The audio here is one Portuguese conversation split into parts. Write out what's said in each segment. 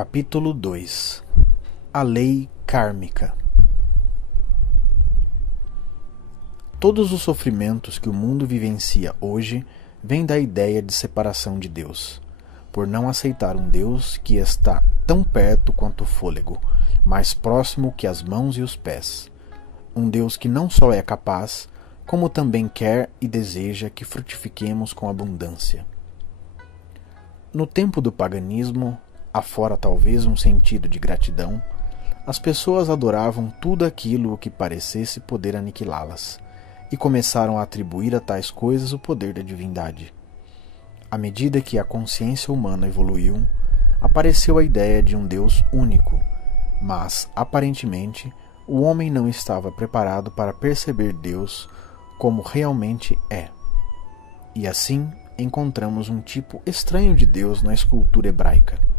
Capítulo 2 A Lei Kármica. Todos os sofrimentos que o mundo vivencia hoje vêm da ideia de separação de Deus, por não aceitar um Deus que está tão perto quanto o fôlego, mais próximo que as mãos e os pés. Um Deus que não só é capaz, como também quer e deseja que frutifiquemos com abundância. No tempo do paganismo, afora talvez um sentido de gratidão, as pessoas adoravam tudo aquilo que parecesse poder aniquilá-las, e começaram a atribuir a tais coisas o poder da divindade. À medida que a consciência humana evoluiu, apareceu a ideia de um Deus único, mas, aparentemente, o homem não estava preparado para perceber Deus como realmente é. E assim, encontramos um tipo estranho de Deus na escultura hebraica.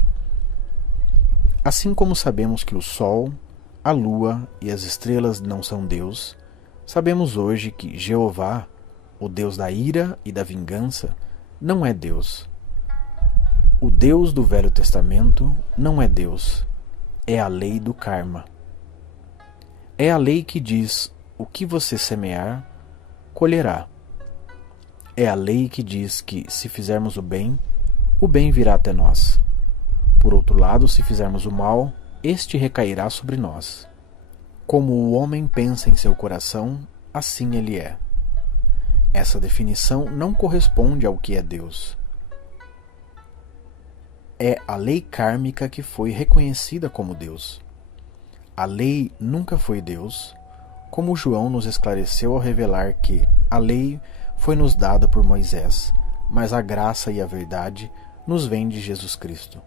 Assim como sabemos que o Sol, a Lua e as estrelas não são Deus, sabemos hoje que Jeová, o Deus da ira e da vingança, não é Deus. O Deus do Velho Testamento não é Deus, é a lei do karma. É a lei que diz: o que você semear, colherá. É a lei que diz que, se fizermos o bem virá até nós. Por outro lado, se fizermos o mal, este recairá sobre nós. Como o homem pensa em seu coração, assim ele é. Essa definição não corresponde ao que é Deus. É a lei kármica que foi reconhecida como Deus. A lei nunca foi Deus, como João nos esclareceu ao revelar que a lei foi nos dada por Moisés, mas a graça e a verdade nos vêm de Jesus Cristo.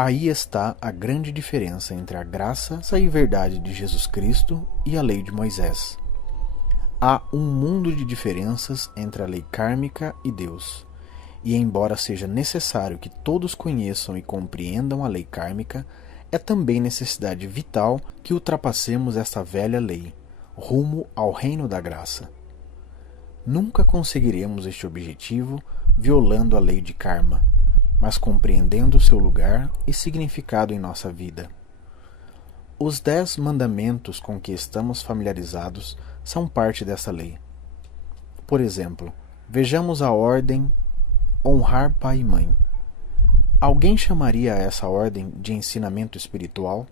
Aí está a grande diferença entre a graça e verdade de Jesus Cristo e a lei de Moisés. Há um mundo de diferenças entre a lei kármica e Deus, e embora seja necessário que todos conheçam e compreendam a lei kármica, é também necessidade vital que ultrapassemos esta velha lei, rumo ao reino da graça. Nunca conseguiremos este objetivo violando a lei de karma, mas compreendendo seu lugar e significado em nossa vida. Os 10 mandamentos com que estamos familiarizados são parte dessa lei. Por exemplo, vejamos a ordem honrar pai e mãe. Alguém chamaria essa ordem de ensinamento espiritual?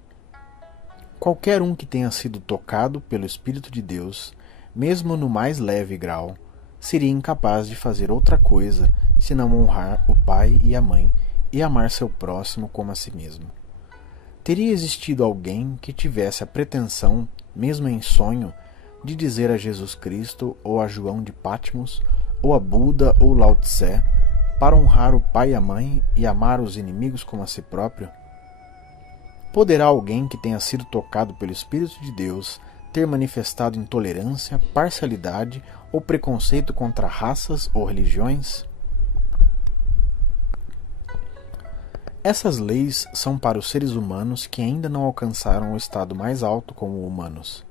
Qualquer um que tenha sido tocado pelo Espírito de Deus, mesmo no mais leve grau, seria incapaz de fazer outra coisa senão honrar o pai e a mãe e amar seu próximo como a si mesmo. Teria existido alguém que tivesse a pretensão, mesmo em sonho, de dizer a Jesus Cristo ou a João de Patmos, ou a Buda ou Lao Tse, para honrar o pai e a mãe e amar os inimigos como a si próprio? Poderá alguém que tenha sido tocado pelo Espírito de Deus ter manifestado intolerância, parcialidade ou preconceito contra raças ou religiões? Essas leis são para os seres humanos que ainda não alcançaram o estado mais alto como humanos,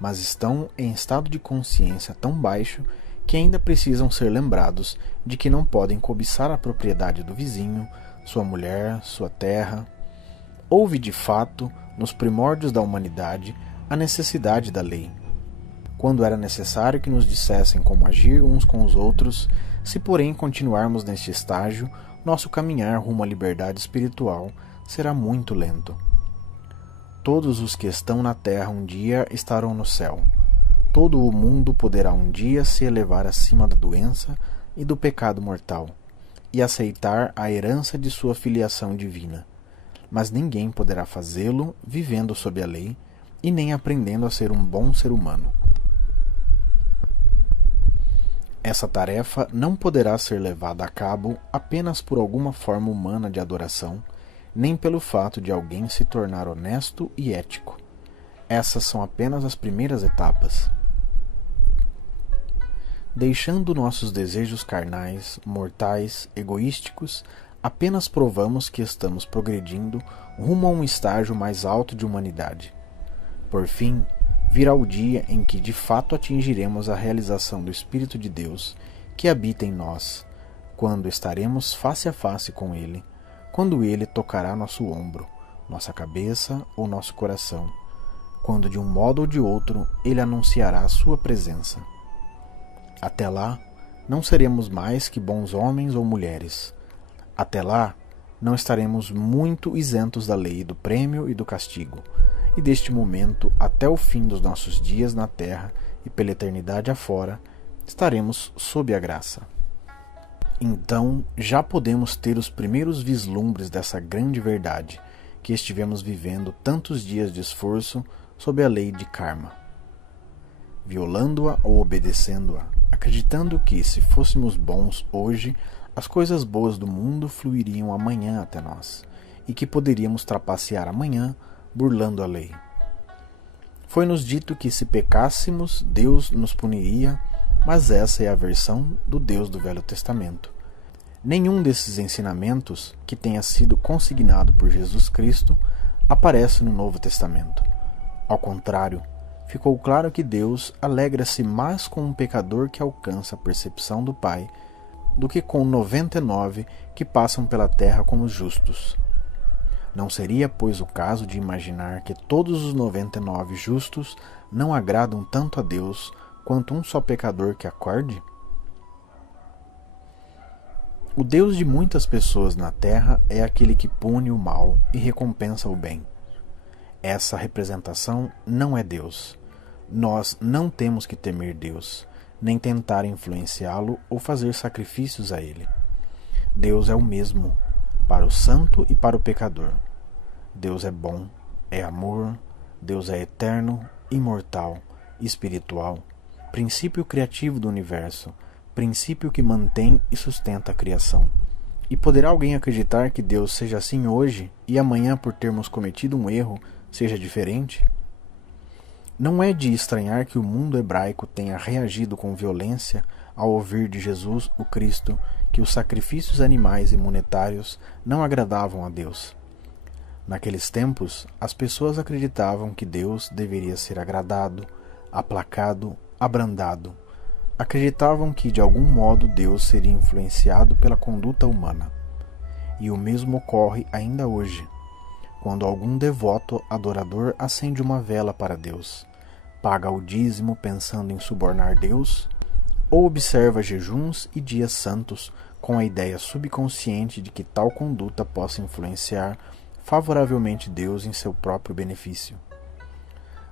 mas estão em estado de consciência tão baixo que ainda precisam ser lembrados de que não podem cobiçar a propriedade do vizinho, sua mulher, sua terra. Houve de fato, nos primórdios da humanidade, a necessidade da lei. Quando era necessário que nos dissessem como agir uns com os outros, se porém continuarmos neste estágio, nosso caminhar rumo à liberdade espiritual será muito lento. Todos os que estão na terra um dia estarão no céu. Todo o mundo poderá um dia se elevar acima da doença e do pecado mortal, e aceitar a herança de sua filiação divina. Mas ninguém poderá fazê-lo vivendo sob a lei, e nem aprendendo a ser um bom ser humano. Essa tarefa não poderá ser levada a cabo apenas por alguma forma humana de adoração, nem pelo fato de alguém se tornar honesto e ético. Essas são apenas as primeiras etapas. Deixando nossos desejos carnais, mortais, egoísticos, apenas provamos que estamos progredindo rumo a um estágio mais alto de humanidade. Por fim, virá o dia em que de fato atingiremos a realização do Espírito de Deus que habita em nós, quando estaremos face a face com Ele, quando ele tocará nosso ombro, nossa cabeça ou nosso coração, quando de um modo ou de outro ele anunciará a sua presença. Até lá, não seremos mais que bons homens ou mulheres. Até lá, não estaremos muito isentos da lei, do prêmio e do castigo, e deste momento até o fim dos nossos dias na terra e pela eternidade afora, estaremos sob a graça. Então, já podemos ter os primeiros vislumbres dessa grande verdade, que estivemos vivendo tantos dias de esforço sob a lei de karma, violando-a ou obedecendo-a, acreditando que, se fôssemos bons hoje, as coisas boas do mundo fluiriam amanhã até nós, e que poderíamos trapacear amanhã burlando a lei. Foi-nos dito que, se pecássemos, Deus nos puniria, mas essa é a versão do Deus do Velho Testamento. Nenhum desses ensinamentos que tenha sido consignado por Jesus Cristo aparece no Novo Testamento. Ao contrário, ficou claro que Deus alegra-se mais com um pecador que alcança a percepção do Pai do que com 99 que passam pela terra como justos. Não seria, pois, o caso de imaginar que todos os 99 justos não agradam tanto a Deus quanto um só pecador que acorde? O Deus de muitas pessoas na terra é aquele que pune o mal e recompensa o bem. Essa representação não é Deus. Nós não temos que temer Deus, nem tentar influenciá-lo ou fazer sacrifícios a ele. Deus é o mesmo para o santo e para o pecador. Deus é bom, é amor, Deus é eterno, imortal, espiritual, princípio criativo do universo, princípio que mantém e sustenta a criação. E poderá alguém acreditar que Deus seja assim hoje e amanhã, por termos cometido um erro, seja diferente? Não é de estranhar que o mundo hebraico tenha reagido com violência ao ouvir de Jesus, o Cristo, que os sacrifícios animais e monetários não agradavam a Deus. Naqueles tempos, as pessoas acreditavam que Deus deveria ser agradado, aplacado, abrandado. Acreditavam que, de algum modo, Deus seria influenciado pela conduta humana. E o mesmo ocorre ainda hoje, quando algum devoto adorador acende uma vela para Deus, paga o dízimo pensando em subornar Deus, ou observa jejuns e dias santos com a ideia subconsciente de que tal conduta possa influenciar favoravelmente Deus em seu próprio benefício.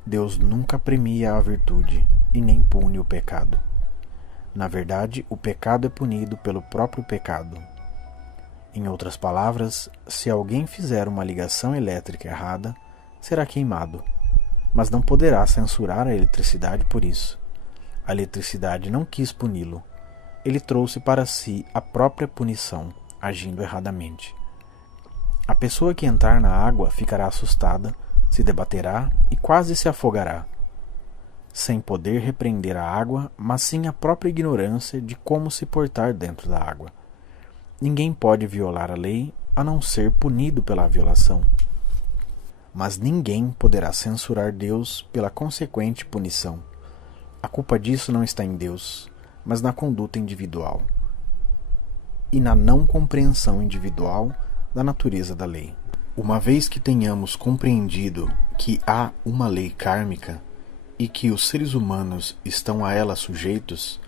Deus nunca premia a virtude e nem pune o pecado. Na verdade, o pecado é punido pelo próprio pecado. Em outras palavras, se alguém fizer uma ligação elétrica errada, será queimado, mas não poderá censurar a eletricidade por isso. A eletricidade não quis puni-lo. Ele trouxe para si a própria punição, agindo erradamente. A pessoa que entrar na água ficará assustada, se debaterá e quase se afogará, sem poder repreender a água, mas sim a própria ignorância de como se portar dentro da água. Ninguém pode violar a lei a não ser punido pela violação. Mas ninguém poderá censurar Deus pela consequente punição. A culpa disso não está em Deus, mas na conduta individual e na não compreensão individual da natureza da lei. Uma vez que tenhamos compreendido que há uma lei kármica e que os seres humanos estão a ela sujeitos,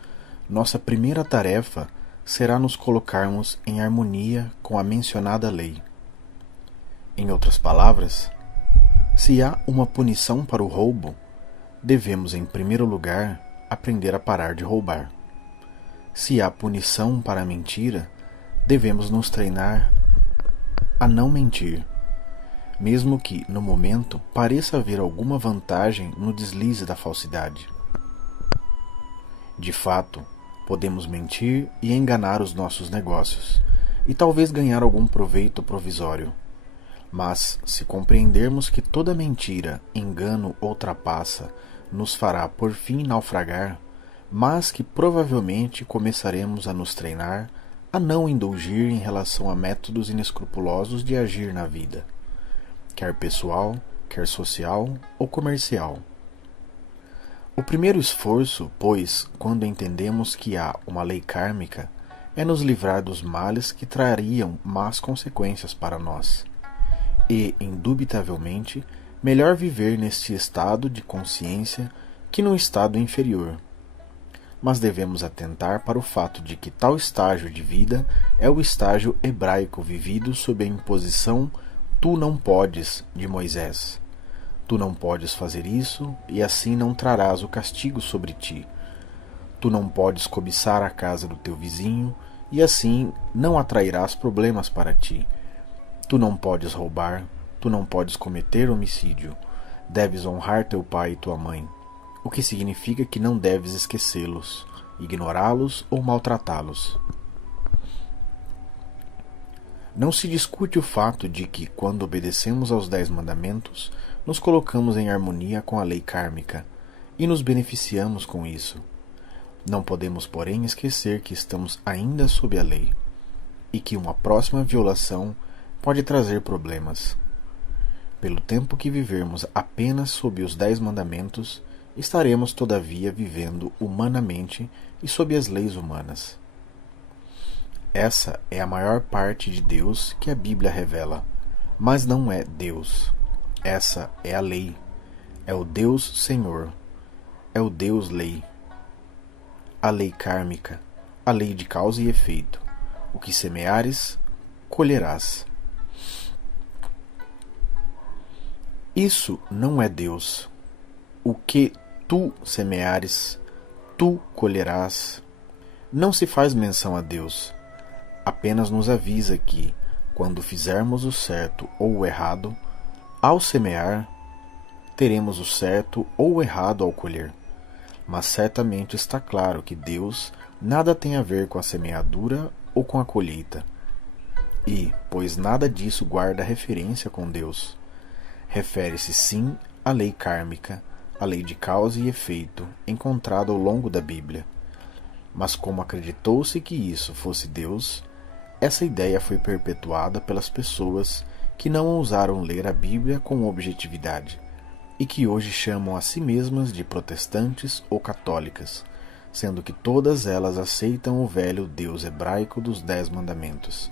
nossa primeira tarefa será nos colocarmos em harmonia com a mencionada lei. Em outras palavras, se há uma punição para o roubo, devemos, em primeiro lugar, aprender a parar de roubar. Se há punição para a mentira, devemos nos treinar a não mentir, mesmo que, no momento, pareça haver alguma vantagem no deslize da falsidade. De fato, podemos mentir e enganar os nossos negócios, e talvez ganhar algum proveito provisório. Mas, se compreendermos que toda mentira, engano ou trapaça nos fará por fim naufragar, mas que provavelmente começaremos a nos treinar a não indulgir em relação a métodos inescrupulosos de agir na vida, quer pessoal, quer social ou comercial. O primeiro esforço, pois, quando entendemos que há uma lei kármica, é nos livrar dos males que trariam más consequências para nós. E, indubitavelmente, melhor viver neste estado de consciência que num estado inferior. Mas devemos atentar para o fato de que tal estágio de vida é o estágio hebraico vivido sob a imposição "tu não podes" de Moisés. Tu não podes fazer isso, e assim não trarás o castigo sobre ti. Tu não podes cobiçar a casa do teu vizinho, e assim não atrairás problemas para ti. Tu não podes roubar, tu não podes cometer homicídio. Deves honrar teu pai e tua mãe, o que significa que não deves esquecê-los, ignorá-los ou maltratá-los. Não se discute o fato de que, quando obedecemos aos 10 mandamentos, nos colocamos em harmonia com a lei kármica e nos beneficiamos com isso. Não podemos, porém, esquecer que estamos ainda sob a lei e que uma próxima violação pode trazer problemas. Pelo tempo que vivermos apenas sob os 10 mandamentos, estaremos todavia vivendo humanamente e sob as leis humanas. Essa é a maior parte de Deus que a Bíblia revela, mas não é Deus. Essa é a lei. É o Deus Senhor. É o Deus Lei. A lei kármica, a lei de causa e efeito. O que semeares, colherás. Isso não é Deus. O que tu semeares, tu colherás. Não se faz menção a Deus. Apenas nos avisa que, quando fizermos o certo ou o errado, ao semear, teremos o certo ou o errado ao colher. Mas certamente está claro que Deus nada tem a ver com a semeadura ou com a colheita. E, pois nada disso guarda referência com Deus, refere-se sim à lei kármica, a lei de causa e efeito encontrada ao longo da Bíblia. Mas como acreditou-se que isso fosse Deus, essa ideia foi perpetuada pelas pessoas que não ousaram ler a Bíblia com objetividade e que hoje chamam a si mesmas de protestantes ou católicas, sendo que todas elas aceitam o velho Deus hebraico dos 10 mandamentos,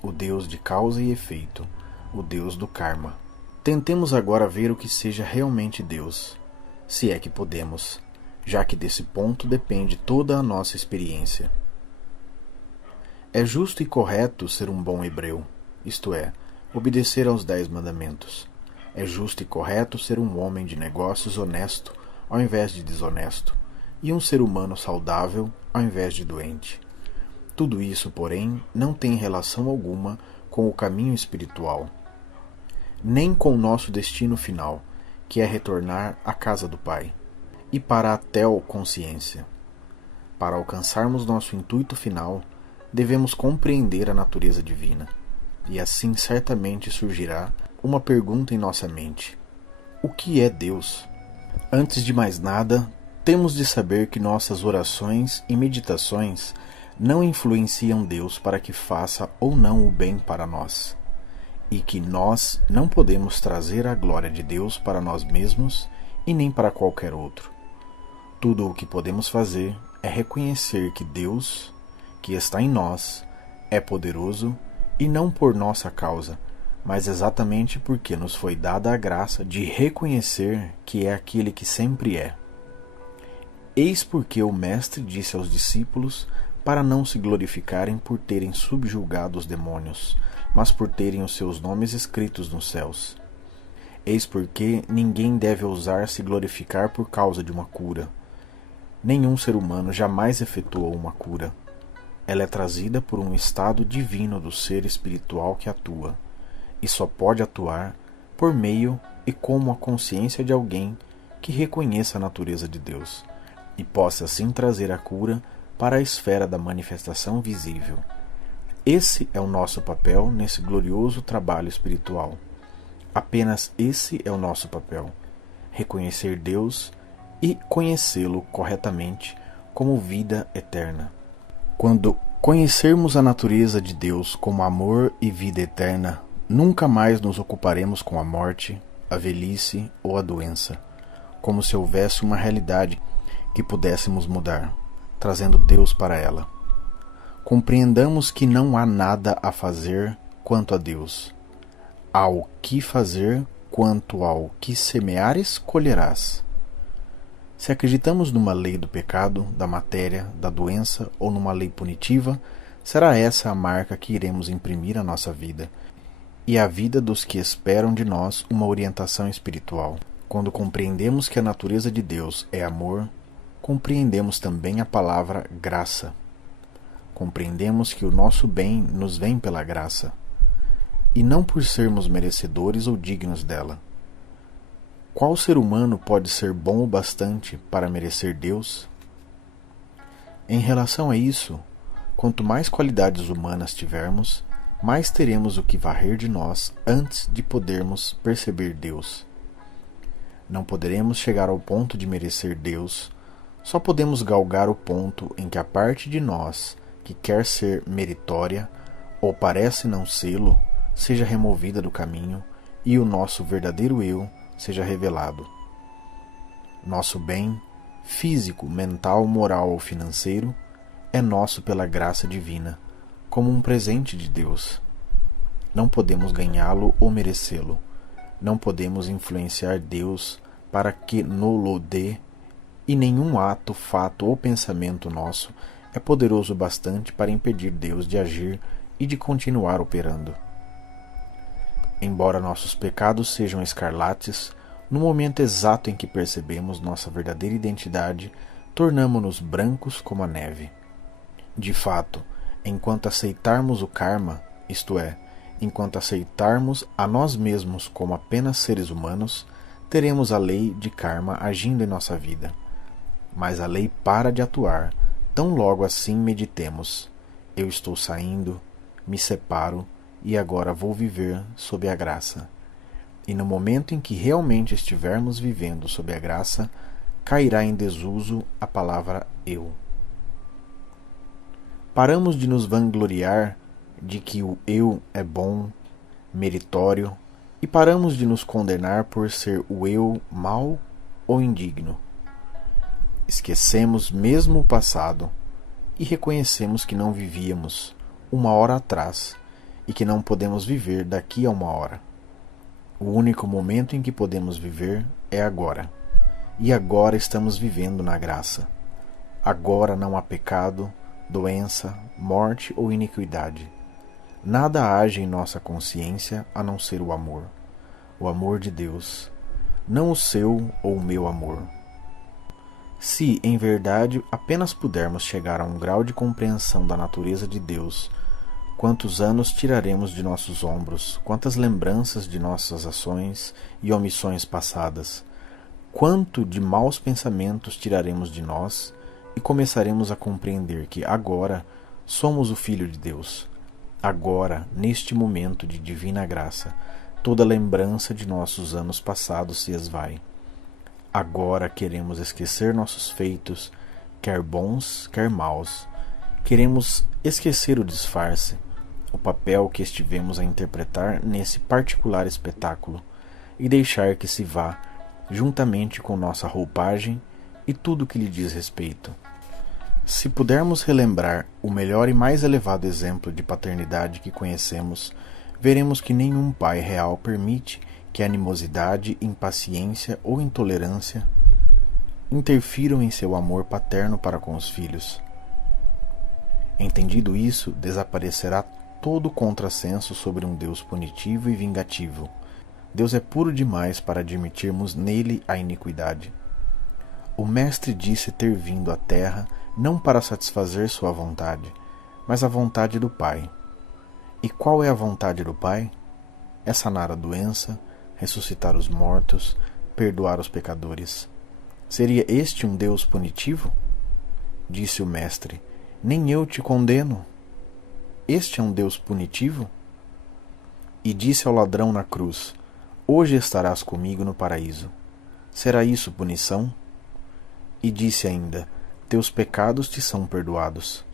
o Deus de causa e efeito, o Deus do karma. Tentemos agora ver o que seja realmente Deus, se é que podemos, já que desse ponto depende toda a nossa experiência. É justo e correto ser um bom hebreu, isto é, obedecer aos 10 mandamentos. É justo e correto ser um homem de negócios honesto ao invés de desonesto, e um ser humano saudável ao invés de doente. Tudo isso, porém, não tem relação alguma com o caminho espiritual, nem com o nosso destino final, que é retornar à casa do Pai, e para a teoconsciência. Para alcançarmos nosso intuito final, devemos compreender a natureza divina, e assim certamente surgirá uma pergunta em nossa mente: o que é Deus? Antes de mais nada, temos de saber que nossas orações e meditações não influenciam Deus para que faça ou não o bem para nós, e que nós não podemos trazer a glória de Deus para nós mesmos e nem para qualquer outro. Tudo o que podemos fazer é reconhecer que Deus, que está em nós, é poderoso, e não por nossa causa, mas exatamente porque nos foi dada a graça de reconhecer que é aquele que sempre é. Eis porque o Mestre disse aos discípulos para não se glorificarem por terem subjugado os demônios, mas por terem os seus nomes escritos nos céus. Eis porque ninguém deve ousar se glorificar por causa de uma cura. Nenhum ser humano jamais efetuou uma cura. Ela é trazida por um estado divino do ser espiritual que atua, e só pode atuar por meio e como a consciência de alguém que reconheça a natureza de Deus, e possa assim trazer a cura para a esfera da manifestação visível. Esse é o nosso papel nesse glorioso trabalho espiritual. Apenas esse é o nosso papel: reconhecer Deus e conhecê-lo corretamente como vida eterna. Quando conhecermos a natureza de Deus como amor e vida eterna, nunca mais nos ocuparemos com a morte, a velhice ou a doença, como se houvesse uma realidade que pudéssemos mudar, trazendo Deus para ela. compreendamos que não há nada a fazer quanto a Deus. Há o que fazer quanto ao que semeares, colherás. Se acreditamos numa lei do pecado, da matéria, da doença ou numa lei punitiva, será essa a marca que iremos imprimir à nossa vida e à vida dos que esperam de nós uma orientação espiritual. Quando compreendemos que a natureza de Deus é amor, compreendemos também a palavra graça. Compreendemos que o nosso bem nos vem pela graça, e não por sermos merecedores ou dignos dela. Qual ser humano pode ser bom o bastante para merecer Deus? Em relação a isso, quanto mais qualidades humanas tivermos, mais teremos o que varrer de nós antes de podermos perceber Deus. Não poderemos chegar ao ponto de merecer Deus, só podemos galgar o ponto em que a parte de nós que quer ser meritória ou parece não sê-lo seja removida do caminho e o nosso verdadeiro eu seja revelado. Nosso bem, físico, mental, moral ou financeiro, é nosso pela graça divina, como um presente de Deus. Não podemos ganhá-lo ou merecê-lo. Não podemos influenciar Deus para que nos-lo dê, e nenhum ato, fato ou pensamento nosso é poderoso bastante para impedir Deus de agir e de continuar operando. Embora nossos pecados sejam escarlates, no momento exato em que percebemos nossa verdadeira identidade, tornamo-nos brancos como a neve. De fato, enquanto aceitarmos o karma, isto é, enquanto aceitarmos a nós mesmos como apenas seres humanos, teremos a lei de karma agindo em nossa vida. Mas a lei para de atuar, tão logo assim meditemos: eu estou saindo, me separo, e agora vou viver sob a graça. E no momento em que realmente estivermos vivendo sob a graça, cairá em desuso a palavra eu. Paramos de nos vangloriar de que o eu é bom, meritório, e paramos de nos condenar por ser o eu mau ou indigno. Esquecemos mesmo o passado e reconhecemos que não vivíamos uma hora atrás e que não podemos viver daqui a uma hora. O único momento em que podemos viver é agora. E agora estamos vivendo na graça. Agora não há pecado, doença, morte ou iniquidade. Nada age em nossa consciência a não ser o amor de Deus, não o seu ou o meu amor. Se, em verdade, apenas pudermos chegar a um grau de compreensão da natureza de Deus, quantos anos tiraremos de nossos ombros, quantas lembranças de nossas ações e omissões passadas, quanto de maus pensamentos tiraremos de nós e começaremos a compreender que agora somos o Filho de Deus. Agora, neste momento de divina graça, toda lembrança de nossos anos passados se esvai. Agora queremos esquecer nossos feitos, quer bons, quer maus. Queremos esquecer o disfarce, o papel que estivemos a interpretar nesse particular espetáculo, e deixar que se vá, juntamente com nossa roupagem e tudo que lhe diz respeito. Se pudermos relembrar o melhor e mais elevado exemplo de paternidade que conhecemos, veremos que nenhum pai real permite que animosidade, impaciência ou intolerância interfiram em seu amor paterno para com os filhos. Entendido isso, desaparecerá todo contrassenso sobre um Deus punitivo e vingativo. Deus é puro demais para admitirmos nele a iniquidade. O Mestre disse ter vindo à Terra não para satisfazer sua vontade, mas a vontade do Pai. E qual é a vontade do Pai? É sanar a doença, ressuscitar os mortos, perdoar os pecadores. Seria este um Deus punitivo? Disse o Mestre: nem eu te condeno. Este é um Deus punitivo? E disse ao ladrão na cruz: hoje estarás comigo no paraíso. Será isso punição? E disse ainda: teus pecados te são perdoados.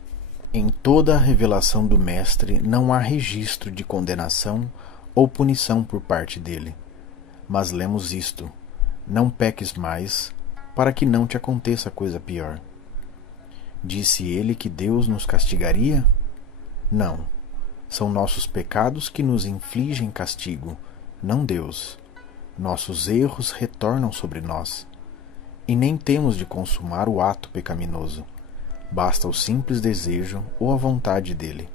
Em toda a revelação do Mestre não há registro de condenação ou punição por parte dele. Mas lemos isto: não peques mais, para que não te aconteça coisa pior. Disse ele que Deus nos castigaria? Não, são nossos pecados que nos infligem castigo, não Deus. Nossos erros retornam sobre nós. E nem temos de consumar o ato pecaminoso. Basta o simples desejo ou a vontade dele.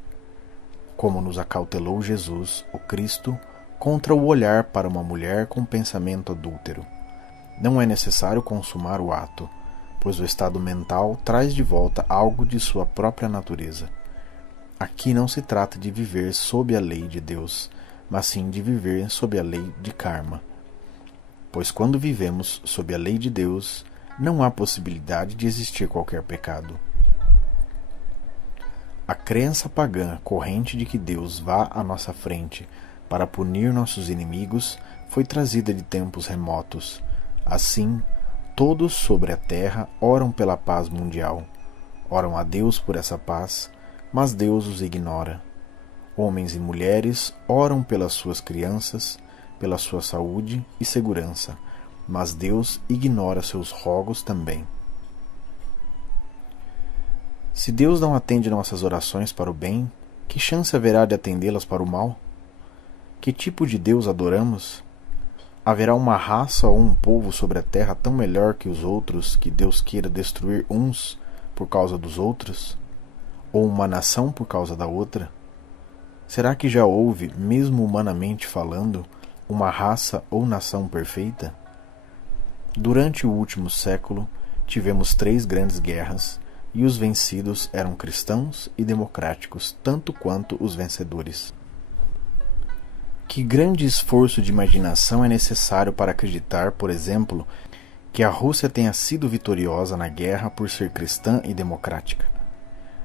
Como nos acautelou Jesus, o Cristo, contra o olhar para uma mulher com pensamento adúltero. Não é necessário consumar o ato, pois o estado mental traz de volta algo de sua própria natureza. Aqui não se trata de viver sob a lei de Deus, mas sim de viver sob a lei de karma. Pois quando vivemos sob a lei de Deus, não há possibilidade de existir qualquer pecado. A crença pagã corrente de que Deus vá à nossa frente para punir nossos inimigos foi trazida de tempos remotos. Assim, todos sobre a terra oram pela paz mundial. Oram a Deus por essa paz, mas Deus os ignora. Homens e mulheres oram pelas suas crianças, pela sua saúde e segurança, mas Deus ignora seus rogos também. Se Deus não atende nossas orações para o bem, que chance haverá de atendê-las para o mal? Que tipo de Deus adoramos? Haverá uma raça ou um povo sobre a terra tão melhor que os outros que Deus queira destruir uns por causa dos outros? Ou uma nação por causa da outra? Será que já houve, mesmo humanamente falando, uma raça ou nação perfeita? Durante o último século, tivemos 3 grandes guerras, e os vencidos eram cristãos e democráticos, tanto quanto os vencedores. Que grande esforço de imaginação é necessário para acreditar, por exemplo, que a Rússia tenha sido vitoriosa na guerra por ser cristã e democrática?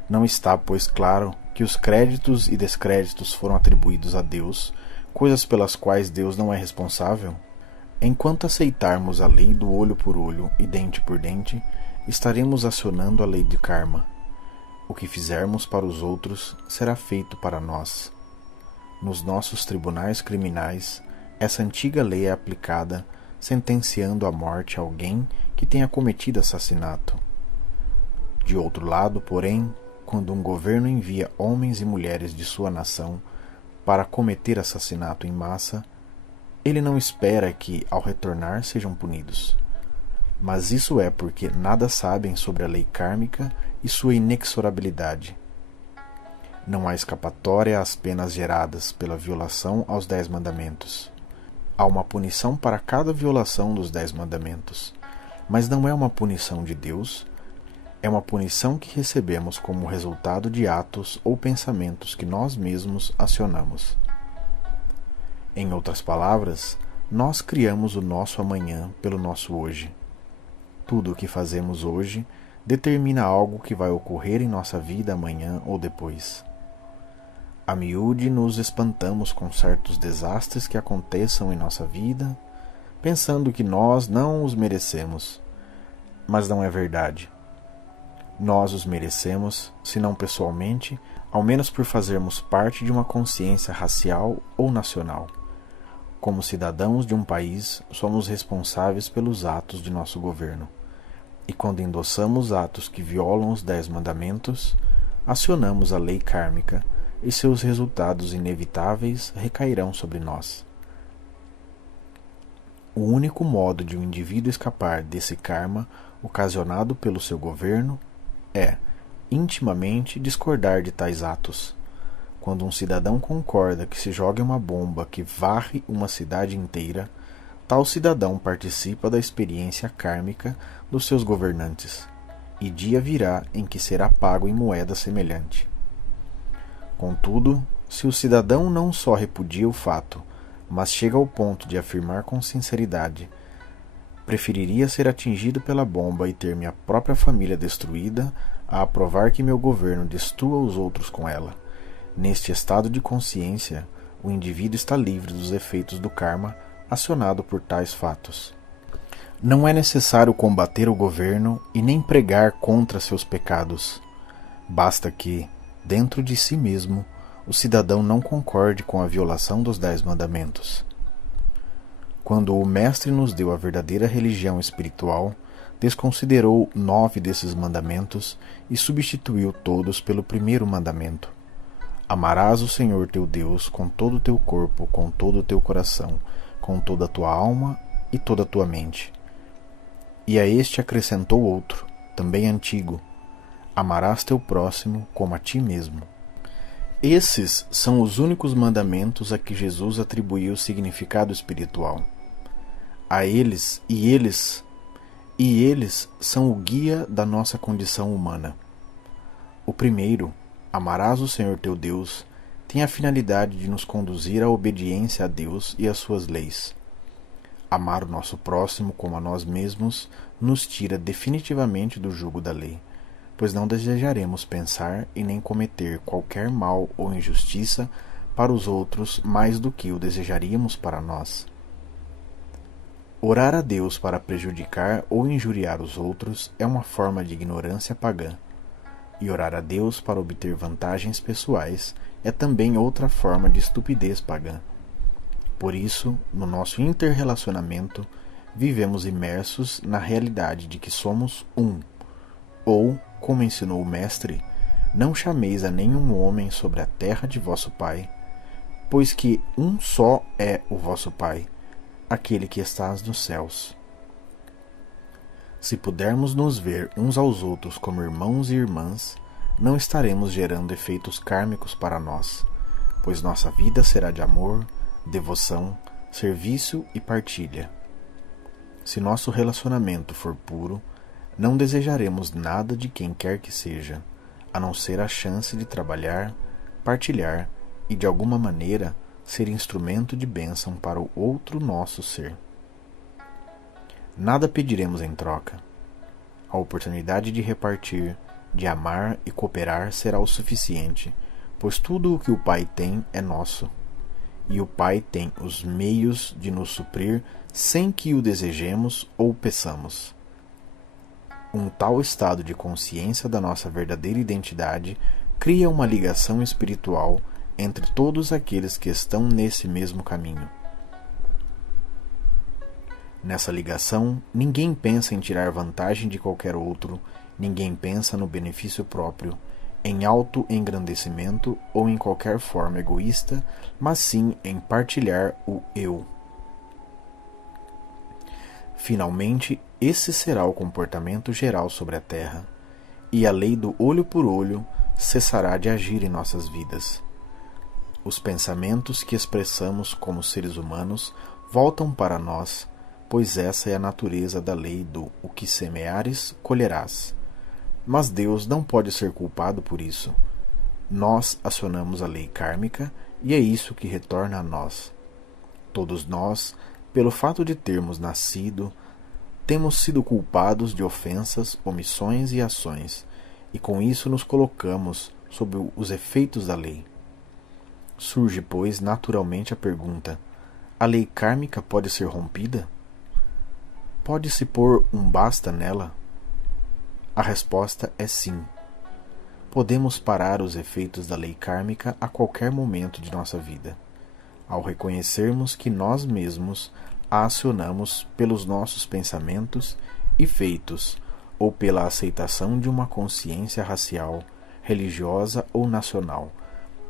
Não está, pois, claro que os créditos e descréditos foram atribuídos a Deus, coisas pelas quais Deus não é responsável? Enquanto aceitarmos a lei do olho por olho e dente por dente, estaremos acionando a lei de karma. O que fizermos para os outros será feito para nós. Nos nossos tribunais criminais, essa antiga lei é aplicada, sentenciando à morte alguém que tenha cometido assassinato. De outro lado, porém, quando um governo envia homens e mulheres de sua nação para cometer assassinato em massa, ele não espera que, ao retornar, sejam punidos. Mas isso é porque nada sabem sobre a lei kármica e sua inexorabilidade. Não há escapatória às penas geradas pela violação aos 10 mandamentos. Há uma punição para cada violação dos 10 mandamentos, mas não é uma punição de Deus, é uma punição que recebemos como resultado de atos ou pensamentos que nós mesmos acionamos. Em outras palavras, nós criamos o nosso amanhã pelo nosso hoje. Tudo o que fazemos hoje determina algo que vai ocorrer em nossa vida amanhã ou depois. A miúde nos espantamos com certos desastres que aconteçam em nossa vida, pensando que nós não os merecemos. Mas não é verdade. Nós os merecemos, se não pessoalmente, ao menos por fazermos parte de uma consciência racial ou nacional. Como cidadãos de um país, somos responsáveis pelos atos de nosso governo. E quando endossamos atos que violam os 10 mandamentos, acionamos a lei kármica e seus resultados inevitáveis recairão sobre nós. O único modo de um indivíduo escapar desse karma ocasionado pelo seu governo é, intimamente, discordar de tais atos. Quando um cidadão concorda que se jogue uma bomba que varre uma cidade inteira, tal cidadão participa da experiência kármica dos seus governantes, e dia virá em que será pago em moeda semelhante. Contudo, se o cidadão não só repudia o fato, mas chega ao ponto de afirmar com sinceridade: preferiria ser atingido pela bomba e ter minha própria família destruída a aprovar que meu governo destrua os outros com ela. Neste estado de consciência, o indivíduo está livre dos efeitos do karma acionado por tais fatos. Não é necessário combater o governo e nem pregar contra seus pecados. Basta que, dentro de si mesmo, o cidadão não concorde com a violação dos 10 mandamentos. Quando o Mestre nos deu a verdadeira religião espiritual, desconsiderou 9 desses mandamentos e substituiu todos pelo primeiro mandamento. Amarás o Senhor teu Deus com todo o teu corpo, com todo o teu coração, com toda a tua alma e toda a tua mente. E a este acrescentou outro, também antigo: amarás teu próximo como a ti mesmo. Esses são os únicos mandamentos a que Jesus atribuiu significado espiritual. Eles são o guia da nossa condição humana. O primeiro, amarás o Senhor teu Deus, tem a finalidade de nos conduzir à obediência a Deus e às suas leis. Amar o nosso próximo como a nós mesmos nos tira definitivamente do jugo da lei, pois não desejaremos pensar e nem cometer qualquer mal ou injustiça para os outros mais do que o desejaríamos para nós. Orar a Deus para prejudicar ou injuriar os outros é uma forma de ignorância pagã, e orar a Deus para obter vantagens pessoais é também outra forma de estupidez pagã. Por isso, no nosso interrelacionamento, vivemos imersos na realidade de que somos um, ou, como ensinou o Mestre, não chameis a nenhum homem sobre a terra de vosso Pai, pois que um só é o vosso Pai, aquele que estás nos céus. Se pudermos nos ver uns aos outros como irmãos e irmãs, não estaremos gerando efeitos kármicos para nós, pois nossa vida será de amor, devoção, serviço e partilha. Se nosso relacionamento for puro, não desejaremos nada de quem quer que seja, a não ser a chance de trabalhar, partilhar e, de alguma maneira, ser instrumento de bênção para o outro nosso ser. Nada pediremos em troca. A oportunidade de repartir, de amar e cooperar será o suficiente, pois tudo o que o Pai tem é nosso, e o Pai tem os meios de nos suprir sem que o desejemos ou peçamos. Um tal estado de consciência da nossa verdadeira identidade cria uma ligação espiritual entre todos aqueles que estão nesse mesmo caminho. Nessa ligação, ninguém pensa em tirar vantagem de qualquer outro, ninguém pensa no benefício próprio, em auto-engrandecimento ou em qualquer forma egoísta, mas sim em partilhar o eu. Finalmente, esse será o comportamento geral sobre a Terra, e a lei do olho por olho cessará de agir em nossas vidas. Os pensamentos que expressamos como seres humanos voltam para nós, pois essa é a natureza da lei do o que semeares, colherás. Mas Deus não pode ser culpado por isso. Nós acionamos a lei kármica e é isso que retorna a nós. Todos nós, pelo fato de termos nascido, temos sido culpados de ofensas, omissões e ações, e com isso nos colocamos sob os efeitos da lei. Surge, pois, naturalmente a pergunta: a lei kármica pode ser rompida? Pode-se pôr um basta nela? A resposta é sim. Podemos parar os efeitos da lei kármica a qualquer momento de nossa vida, ao reconhecermos que nós mesmos a acionamos pelos nossos pensamentos e feitos, ou pela aceitação de uma consciência racial, religiosa ou nacional,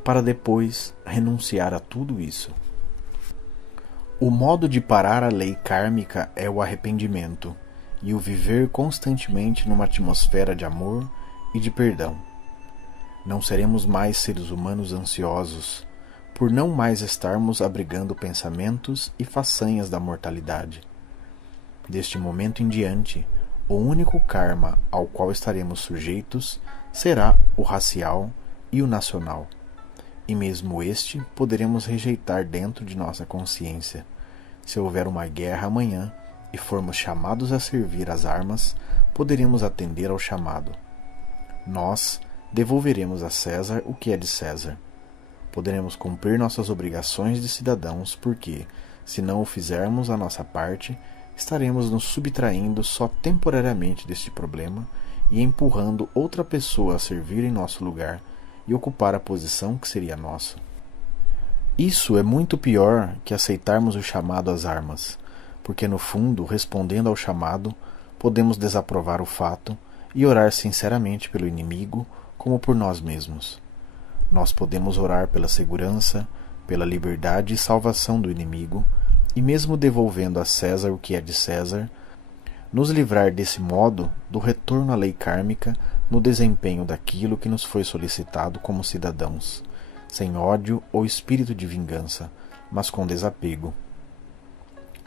para depois renunciar a tudo isso. O modo de parar a lei kármica é o arrependimento e o viver constantemente numa atmosfera de amor e de perdão. Não seremos mais seres humanos ansiosos, por não mais estarmos abrigando pensamentos e façanhas da mortalidade. Deste momento em diante, o único karma ao qual estaremos sujeitos será o racial e o nacional. E mesmo este poderemos rejeitar dentro de nossa consciência. Se houver uma guerra amanhã e formos chamados a servir as armas, poderemos atender ao chamado. Nós devolveremos a César o que é de César. Poderemos cumprir nossas obrigações de cidadãos porque, se não o fizermos a nossa parte, estaremos nos subtraindo só temporariamente deste problema e empurrando outra pessoa a servir em nosso lugar e ocupar a posição que seria nossa. Isso é muito pior que aceitarmos o chamado às armas, porque no fundo, respondendo ao chamado, podemos desaprovar o fato e orar sinceramente pelo inimigo como por nós mesmos. Nós podemos orar pela segurança, pela liberdade e salvação do inimigo, e mesmo devolvendo a César o que é de César, nos livrar desse modo do retorno à lei kármica no desempenho daquilo que nos foi solicitado como cidadãos, sem ódio ou espírito de vingança, mas com desapego.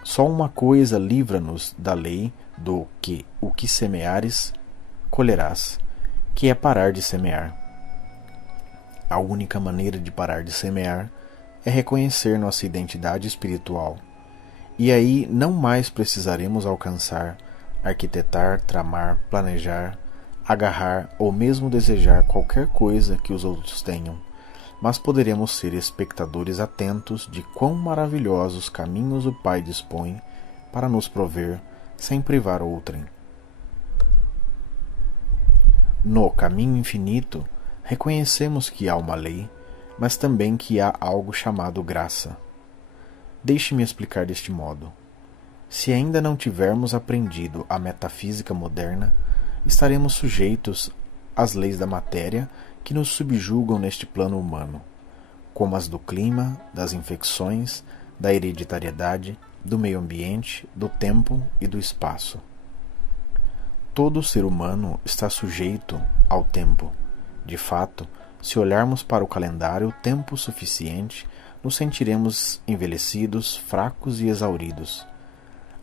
Só uma coisa livra-nos da lei do que o que semeares, colherás, que é parar de semear. A única maneira de parar de semear é reconhecer nossa identidade espiritual. E aí não mais precisaremos alcançar, arquitetar, tramar, planejar, agarrar ou mesmo desejar qualquer coisa que os outros tenham, mas poderemos ser espectadores atentos de quão maravilhosos caminhos o Pai dispõe para nos prover, sem privar outrem. No caminho infinito, reconhecemos que há uma lei, mas também que há algo chamado graça. Deixe-me explicar deste modo. Se ainda não tivermos aprendido a metafísica moderna, estaremos sujeitos às leis da matéria que nos subjugam neste plano humano, como as do clima, das infecções, da hereditariedade, do meio ambiente, do tempo e do espaço. Todo ser humano está sujeito ao tempo. De fato, se olharmos para o calendário tempo suficiente, nos sentiremos envelhecidos, fracos e exauridos.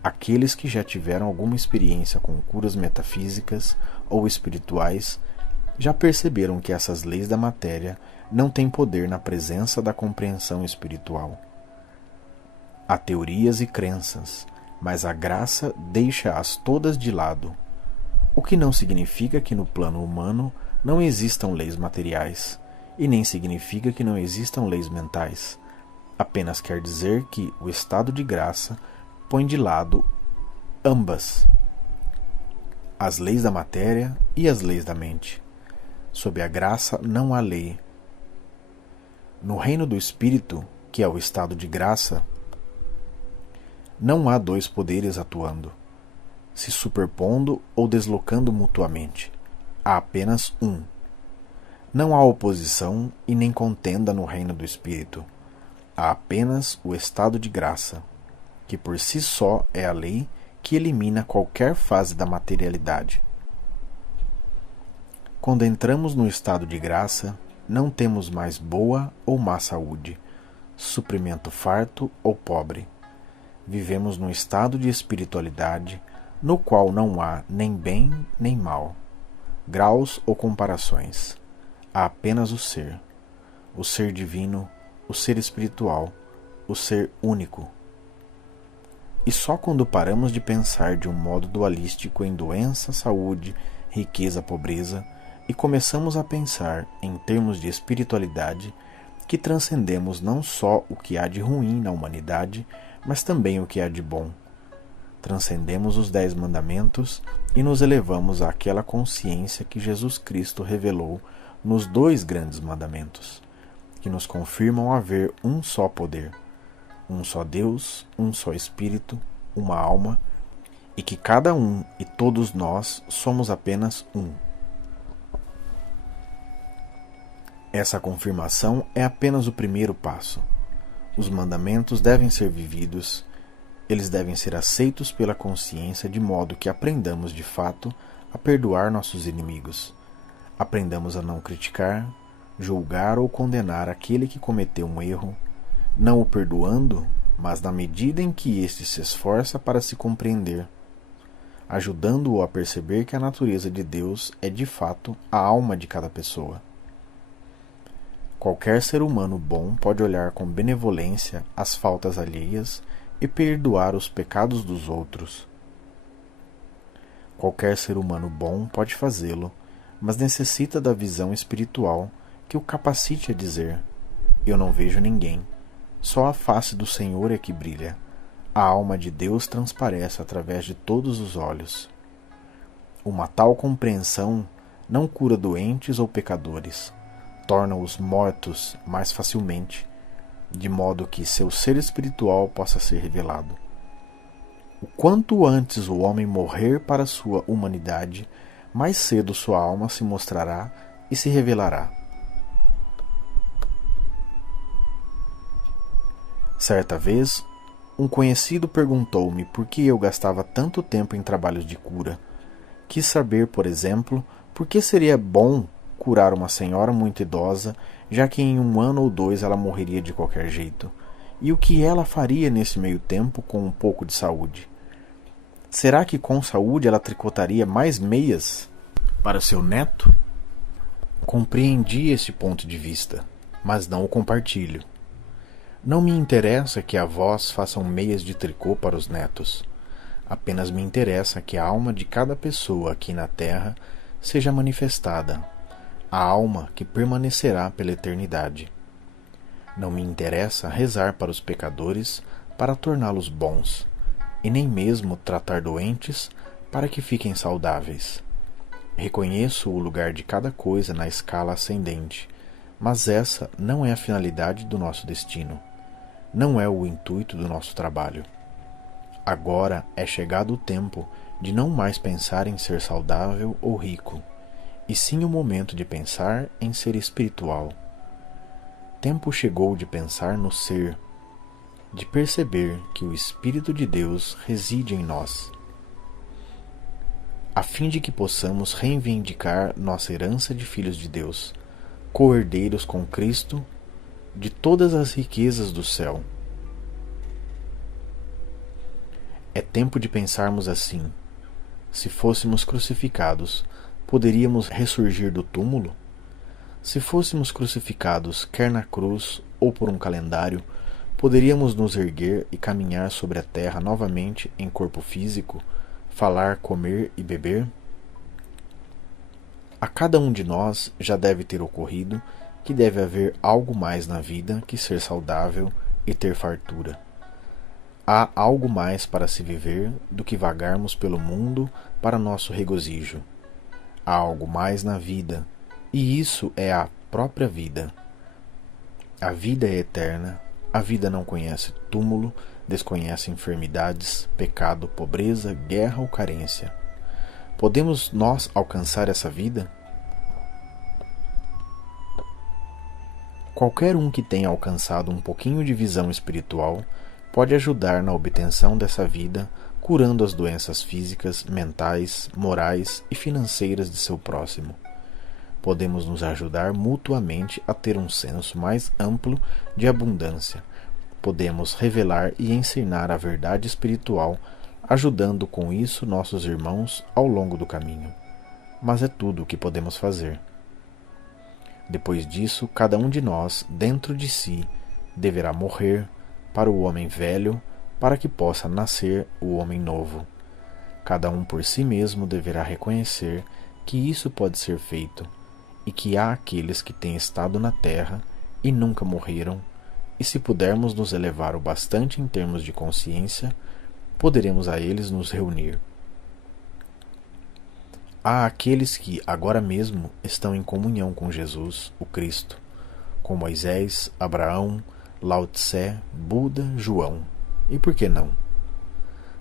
Aqueles que já tiveram alguma experiência com curas metafísicas ou espirituais já perceberam que essas leis da matéria não têm poder na presença da compreensão espiritual. Há teorias e crenças, mas a graça deixa-as todas de lado, o que não significa que no plano humano não existam leis materiais, e nem significa que não existam leis mentais. Apenas quer dizer que o estado de graça põe de lado ambas, as leis da matéria e as leis da mente. Sob a graça não há lei. No reino do espírito, que é o estado de graça, não há dois poderes atuando, se superpondo ou deslocando mutuamente. Há apenas um. Não há oposição e nem contenda no reino do espírito. Há apenas o estado de graça, que por si só é a lei que elimina qualquer fase da materialidade. Quando entramos no estado de graça, não temos mais boa ou má saúde, suprimento farto ou pobre. Vivemos num estado de espiritualidade no qual não há nem bem nem mal, graus ou comparações. Há apenas o ser divino, o ser espiritual, o ser único. E só quando paramos de pensar de um modo dualístico em doença, saúde, riqueza, pobreza, e começamos a pensar em termos de espiritualidade, que transcendemos não só o que há de ruim na humanidade, mas também o que há de bom. Transcendemos os 10 mandamentos e nos elevamos àquela consciência que Jesus Cristo revelou nos 2 grandes mandamentos, que nos confirmam haver um só poder, um só Deus, um só Espírito, uma alma, e que cada um e todos nós somos apenas um. Essa confirmação é apenas o primeiro passo. Os mandamentos devem ser vividos, eles devem ser aceitos pela consciência de modo que aprendamos de fato a perdoar nossos inimigos. Aprendamos a não criticar, julgar ou condenar aquele que cometeu um erro, não o perdoando, mas na medida em que este se esforça para se compreender, ajudando-o a perceber que a natureza de Deus é de fato a alma de cada pessoa. Qualquer ser humano bom pode olhar com benevolência as faltas alheias e perdoar os pecados dos outros. Qualquer ser humano bom pode fazê-lo, mas necessita da visão espiritual que o capacite a dizer: eu não vejo ninguém, só a face do Senhor é que brilha. A alma de Deus transparece através de todos os olhos. Uma tal compreensão não cura doentes ou pecadores, torna-os mortos mais facilmente, de modo que seu ser espiritual possa ser revelado. O quanto antes o homem morrer para sua humanidade, mais cedo sua alma se mostrará e se revelará. Certa vez, um conhecido perguntou-me por que eu gastava tanto tempo em trabalhos de cura. Quis saber, por exemplo, por que seria bom curar uma senhora muito idosa, já que em 1 ano ou 2 ela morreria de qualquer jeito, e o que ela faria nesse meio tempo com um pouco de saúde. Será que com saúde ela tricotaria mais meias para seu neto? Compreendi esse ponto de vista, mas não o compartilho. Não me interessa que avós façam meias de tricô para os netos. Apenas me interessa que a alma de cada pessoa aqui na Terra seja manifestada, a alma que permanecerá pela eternidade. Não me interessa rezar para os pecadores para torná-los bons, e nem mesmo tratar doentes para que fiquem saudáveis. Reconheço o lugar de cada coisa na escala ascendente, mas essa não é a finalidade do nosso destino. Não é o intuito do nosso trabalho. Agora é chegado o tempo de não mais pensar em ser saudável ou rico, e sim o momento de pensar em ser espiritual. Tempo chegou de pensar no ser, de perceber que o Espírito de Deus reside em nós, a fim de que possamos reivindicar nossa herança de filhos de Deus, co-herdeiros com Cristo de todas as riquezas do céu. É tempo de pensarmos assim: se fôssemos crucificados, poderíamos ressurgir do túmulo? Se fôssemos crucificados, quer na cruz ou por um calendário, poderíamos nos erguer e caminhar sobre a terra novamente em corpo físico, falar, comer e beber? A cada um de nós já deve ter ocorrido que deve haver algo mais na vida que ser saudável e ter fartura. Há algo mais para se viver do que vagarmos pelo mundo para nosso regozijo. Há algo mais na vida, e isso é a própria vida. A vida é eterna, a vida não conhece túmulo, desconhece enfermidades, pecado, pobreza, guerra ou carência. Podemos nós alcançar essa vida? Qualquer um que tenha alcançado um pouquinho de visão espiritual pode ajudar na obtenção dessa vida, curando as doenças físicas, mentais, morais e financeiras de seu próximo. Podemos nos ajudar mutuamente a ter um senso mais amplo de abundância. Podemos revelar e ensinar a verdade espiritual, ajudando com isso nossos irmãos ao longo do caminho. Mas é tudo o que podemos fazer. Depois disso, cada um de nós, dentro de si, deverá morrer para o homem velho, para que possa nascer o homem novo. Cada um por si mesmo deverá reconhecer que isso pode ser feito, e que há aqueles que têm estado na terra e nunca morreram, e se pudermos nos elevar o bastante em termos de consciência, poderemos a eles nos reunir. Há aqueles que agora mesmo estão em comunhão com Jesus, o Cristo, com Moisés, Abraão, Lao Tse, Buda, João. E por que não?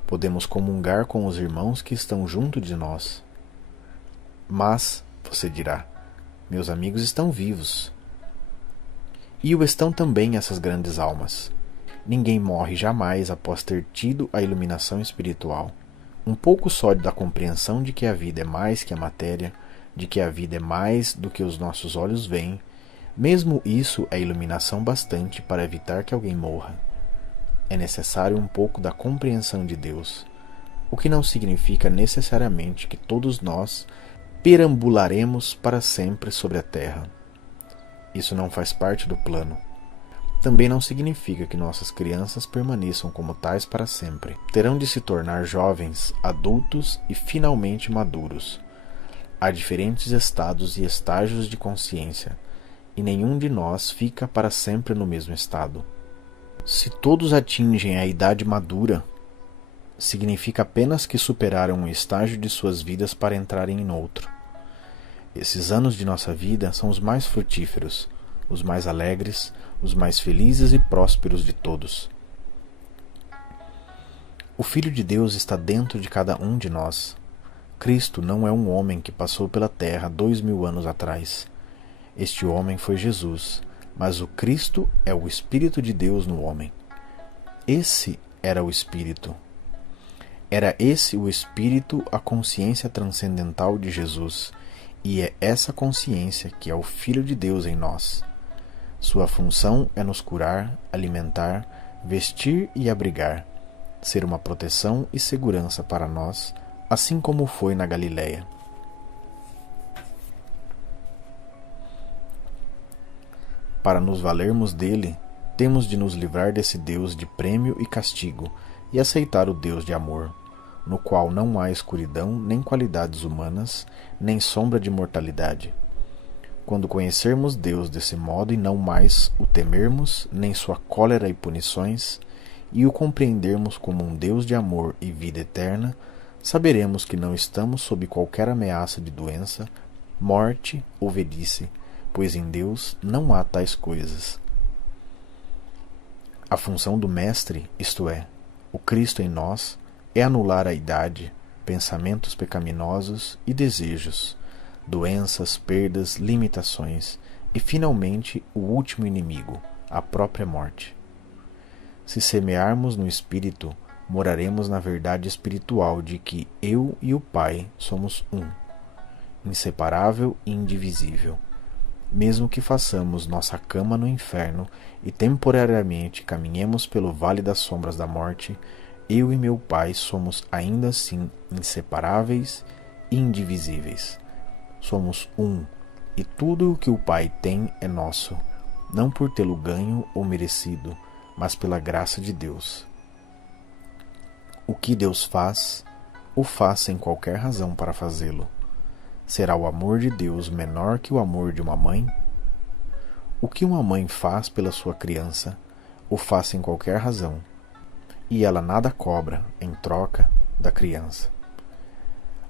Podemos comungar com os irmãos que estão junto de nós. Mas, você dirá, meus amigos estão vivos. E o estão também essas grandes almas. Ninguém morre jamais após ter tido a iluminação espiritual. Um pouco só da compreensão de que a vida é mais que a matéria, de que a vida é mais do que os nossos olhos veem, mesmo isso é iluminação bastante para evitar que alguém morra. É necessário um pouco da compreensão de Deus, o que não significa necessariamente que todos nós perambularemos para sempre sobre a terra. Isso não faz parte do plano. Também não significa que nossas crianças permaneçam como tais para sempre. Terão de se tornar jovens, adultos e finalmente maduros. Há diferentes estados e estágios de consciência, e nenhum de nós fica para sempre no mesmo estado. Se todos atingem a idade madura, significa apenas que superaram um estágio de suas vidas para entrarem em outro. Esses anos de nossa vida são os mais frutíferos, os mais alegres, os mais felizes e prósperos de todos. O Filho de Deus está dentro de cada um de nós. Cristo não é um homem que passou pela terra 2000 anos atrás. Este homem foi Jesus, mas o Cristo é o Espírito de Deus no homem. Esse era o Espírito. Era esse o Espírito, a consciência transcendental de Jesus, e é essa consciência que é o Filho de Deus em nós. Sua função é nos curar, alimentar, vestir e abrigar, ser uma proteção e segurança para nós, assim como foi na Galileia. Para nos valermos dele, temos de nos livrar desse Deus de prêmio e castigo e aceitar o Deus de amor, no qual não há escuridão, nem qualidades humanas, nem sombra de mortalidade. Quando conhecermos Deus desse modo e não mais o temermos, nem sua cólera e punições, e o compreendermos como um Deus de amor e vida eterna, saberemos que não estamos sob qualquer ameaça de doença, morte ou velhice, pois em Deus não há tais coisas. A função do Mestre, isto é, o Cristo em nós, é anular a idade, pensamentos pecaminosos e desejos, doenças, perdas, limitações e, finalmente, o último inimigo, a própria morte. Se semearmos no Espírito, moraremos na verdade espiritual de que eu e o Pai somos um, inseparável e indivisível. Mesmo que façamos nossa cama no inferno e temporariamente caminhemos pelo vale das sombras da morte, eu e meu Pai somos ainda assim inseparáveis e indivisíveis. Somos um, e tudo o que o Pai tem é nosso, não por tê-lo ganho ou merecido, mas pela graça de Deus. O que Deus faz, o faz sem qualquer razão para fazê-lo. Será o amor de Deus menor que o amor de uma mãe? O que uma mãe faz pela sua criança, o faz sem qualquer razão, e ela nada cobra em troca da criança.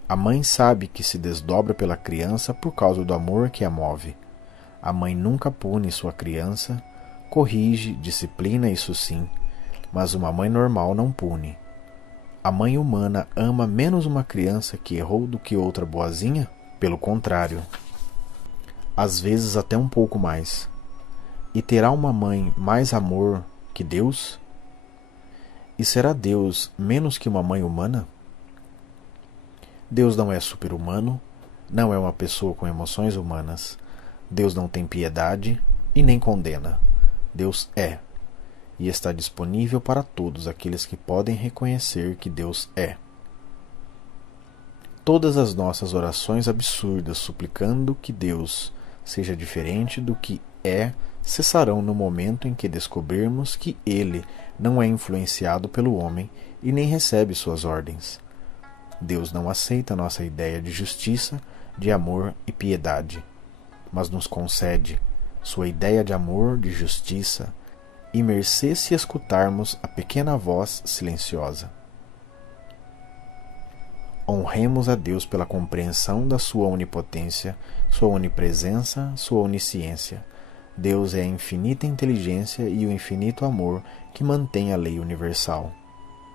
A mãe sabe que se desdobra pela criança por causa do amor que a move. A mãe nunca pune sua criança, corrige, disciplina, isso sim, mas uma mãe normal não pune. A mãe humana ama menos uma criança que errou do que outra boazinha? Pelo contrário, às vezes até um pouco mais. E terá uma mãe mais amor que Deus? E será Deus menos que uma mãe humana? Deus não é super-humano, não é uma pessoa com emoções humanas. Deus não tem piedade e nem condena. Deus é, e está disponível para todos aqueles que podem reconhecer que Deus é. Todas as nossas orações absurdas suplicando que Deus seja diferente do que é cessarão no momento em que descobrirmos que Ele não é influenciado pelo homem e nem recebe suas ordens. Deus não aceita nossa ideia de justiça, de amor e piedade, mas nos concede sua ideia de amor, de justiça e mercê se escutarmos a pequena voz silenciosa. Honremos a Deus pela compreensão da sua onipotência, sua onipresença, sua onisciência. Deus é a infinita inteligência e o infinito amor que mantém a lei universal.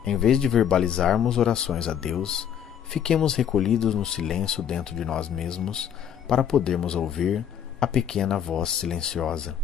Em vez de verbalizarmos orações a Deus, fiquemos recolhidos no silêncio dentro de nós mesmos para podermos ouvir a pequena voz silenciosa.